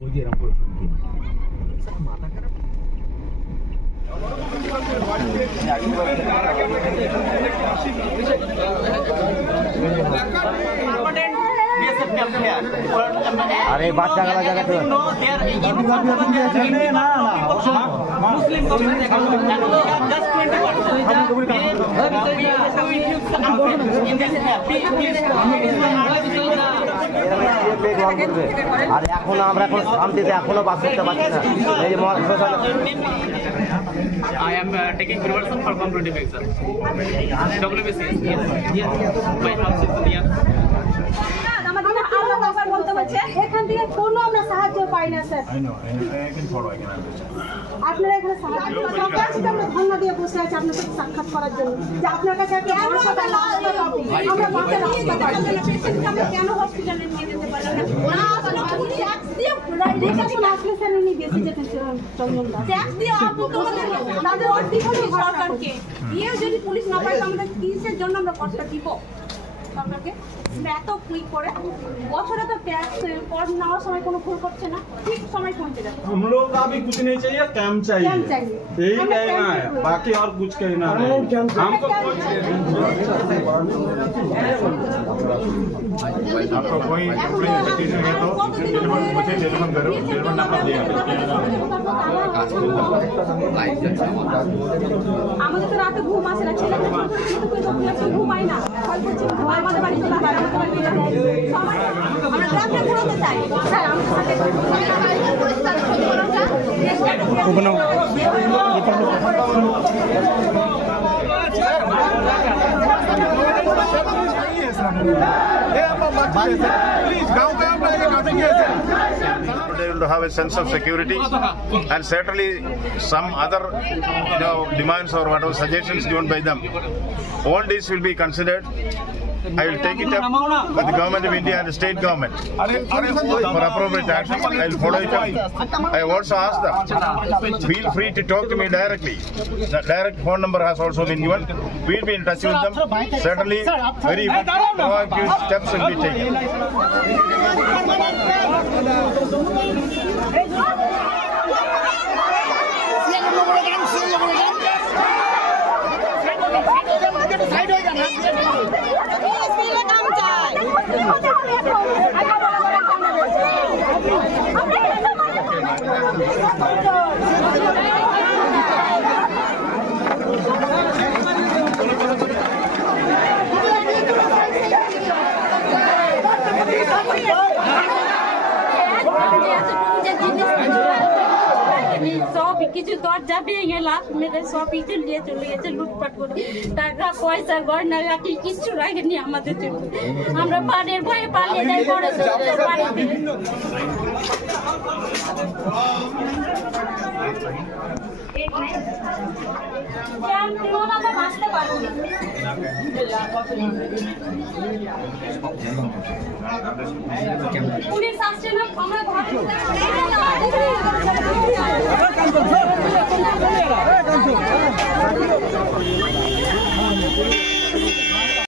अरे बात क्या करा जाएगा तो Muslim community just 20%. আর এখন আমরা এখন শান্তিতে এখনো বাস করতে পারছি না এই যে I am taking preparation for competitive exam. WBC. Yes. My house is near. এখান থেকে কোনো আমরা সাহায্য পাই না স্যার। আপনারা এখানে সাহায্য আমরা ধন্যবাদ দিয়ে বসে আছি আপনার সাথে সাক্ষাৎ করার জন্য যে আপনার কাছে একটা ভরসা আমরা বাঁচার রাস্তা পাই। আমরা কেন হসপিটালে নিয়ে যেতে পারলাম না? আসলে স্যার উনি বেশি যেতেন চন্দনদা ট্যাক্স দিয়ে তাদের সরকারকে দিয়ে যদি পুলিশ না পায় আমাদের কিসের জন্য আমরা কষ্ট দিব সরকারকে? এত ক্লিক করে বছরে তো टैक्स पर नेওয়ার সময় কোনো ভুল করছে না, ঠিক সময় পৌঁছে যাচ্ছে। हम लोग का भी कुछ नहीं चाहिए, कैम चाहिए, यही कहना है, बाकी और कुछ कहना नहीं। हमको आपको कोई कंप्लेंट है तो मुझे टेलीफोन करो, टेलीफोन नंबर दिया আমাদের তো রাতে ঘুম আসে না, ছেলে ঘুমাই না, ভয় করছে আমাদের বাড়িতে আমরা গ্রামে ঘুরতে চাই sir. They will have a sense of security, and certainly some other, demands or whatever suggestions given by them. All these will be considered. I will take it up with the government of India and the state government for appropriate action. I will follow it up. I have also asked them, feel free to talk to me directly. The direct phone number has also been given. We will be in touch with them. Certainly, very proactive steps will be taken. সব কিছু দরজা ভেঙে লাশ মেরে সব কিছু নিয়ে চলে গেছে, লুটপাট করে টাকা পয়সা গয়না গাটি কিচ্ছু রাখেনি আমাদের জন্য। আমরা পানের ভয়ে পালিয়ে যাই পরে বাড়িতে। পুলিশ আসছে না, আমরা ঘরে